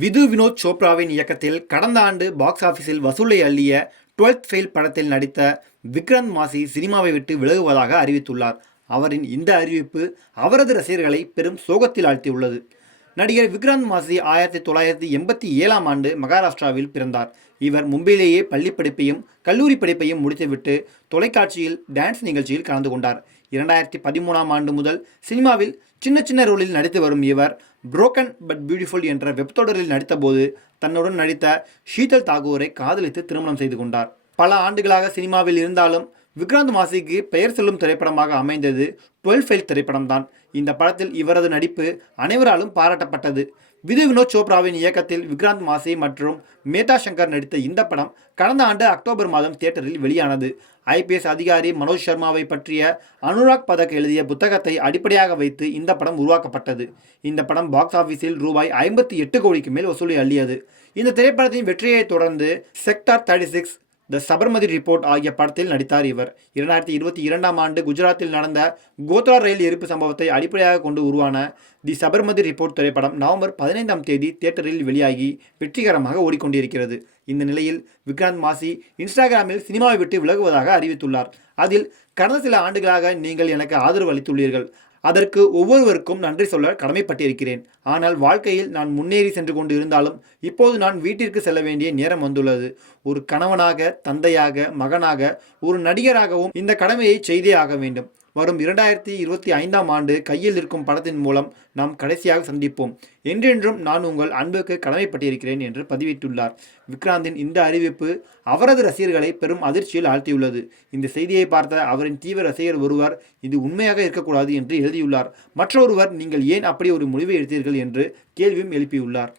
விது வினோத் சோப்ராவின் இயக்கத்தில் கடந்த ஆண்டு பாக்ஸ் ஆபீஸில் வசூலை அள்ளிய 12th ஃபெயில் படத்தில் நடித்த விக்ராந்த் மாசி சினிமாவை விட்டு விலகுவதாக அறிவித்துள்ளார். அவரின் இந்த அறிவிப்பு அவரது ரசிகர்களை பெரும் சோகத்தில் ஆழ்த்தியுள்ளது. நடிகர் விக்ராந்த் மாசி 1987ஆம் ஆண்டு மகாராஷ்டிராவில் பிறந்தார். இவர் மும்பையிலேயே பள்ளி படிப்பையும் கல்லூரி படிப்பையும் முடித்துவிட்டு தொலைக்காட்சியில் டான்ஸ் நிகழ்ச்சியில் கலந்து கொண்டார். 2013ஆம் ஆண்டு முதல் சினிமாவில் சின்ன சின்ன ரோலில் நடித்து வரும் இவர் புரோக்கன் பட் பியூட்டிஃபுல் என்ற வெப்தொடரில் நடித்தபோது தன்னுடன் நடித்த ஷீதல் தாகூரை காதலித்து திருமணம் செய்து கொண்டார். பல ஆண்டுகளாக சினிமாவில் இருந்தாலும் விக்ராந்த் மாசிக்கு பெயர் சொல்லும் திரைப்படமாக அமைந்தது 12th ஃபெயில் திரைப்படம்தான். இந்த படத்தில் இவரது நடிப்பு அனைவராலும் பாராட்டப்பட்டது. விது வினோத் சோப்ராவின் இயக்கத்தில் விக்ராந்த் மாசி மற்றும் மேதா சங்கர் நடித்த இந்த படம் கடந்த ஆண்டு அக்டோபர் மாதம் தியேட்டரில் வெளியானது. IPS அதிகாரி மனோஜ் சர்மாவை பற்றிய அனுராக் பதக் எழுதிய புத்தகத்தை அடிப்படையாக வைத்து இந்த படம் உருவாக்கப்பட்டது. இந்த படம் பாக்ஸ் ஆபீஸில் ரூபாய் 58 கோடிக்கு மேல் வசூலை அள்ளியது. இந்த திரைப்படத்தின் வெற்றியை தொடர்ந்து செக்டார் 36, த சபர்மதி ரிப்போர்ட் ஆகிய படத்தில் நடித்தார் இவர். 2022ஆம் ஆண்டு குஜராத்தில் நடந்த கோத்ரா ரயில் எரிப்பு சம்பவத்தை அடிப்படையாக கொண்டு உருவான தி சபர்மதி ரிப்போர்ட் திரைப்படம் நவம்பர் 15ஆம் தேதி தியேட்டரில் வெளியாகி வெற்றிகரமாக ஓடிக்கொண்டிருக்கிறது. இந்த நிலையில் விக்ராந்த் மாசி இன்ஸ்டாகிராமில் சினிமாவை விட்டு விலகுவதாக அறிவித்துள்ளார். அதில் கடந்த சில ஆண்டுகளாக நீங்கள் எனக்கு ஆதரவு அளித்துள்ளீர்கள். அதற்கு ஒவ்வொருவருக்கும் நன்றி சொல்ல கடமைப்பட்டிருக்கிறேன். ஆனால் வாழ்க்கையில் நான் முன்னேறி சென்று கொண்டு இருந்தாலும் இப்போது நான் வீட்டிற்கு செல்ல வேண்டிய நேரம் வந்துள்ளது. ஒரு கணவனாக, தந்தையாக, மகனாக, ஒரு நடிகராகவும் இந்த கடமையை செய்தே ஆக வேண்டும். வரும் 2025ஆம் ஆண்டு கையில் இருக்கும் படத்தின் மூலம் நாம் கடைசியாக சந்திப்போம். என்றென்றும் நான் உங்கள் அன்புக்கு கடமைப்பட்டிருக்கிறேன் என்று பதிவிட்டுள்ளார். விக்ராந்தின் இந்த அறிவிப்பு அவரது ரசிகர்களை பெரும் அதிர்ச்சியில் ஆழ்த்தியுள்ளது. இந்த செய்தியை பார்த்த அவரின் தீவிர ரசிகர் ஒருவர் இது உண்மையாக இருக்கக்கூடாது என்று எழுதியுள்ளார். மற்றொருவர் நீங்கள் ஏன் அப்படி ஒரு முடிவை எடுத்தீர்கள் என்று கேள்வியும் எழுப்பியுள்ளார்.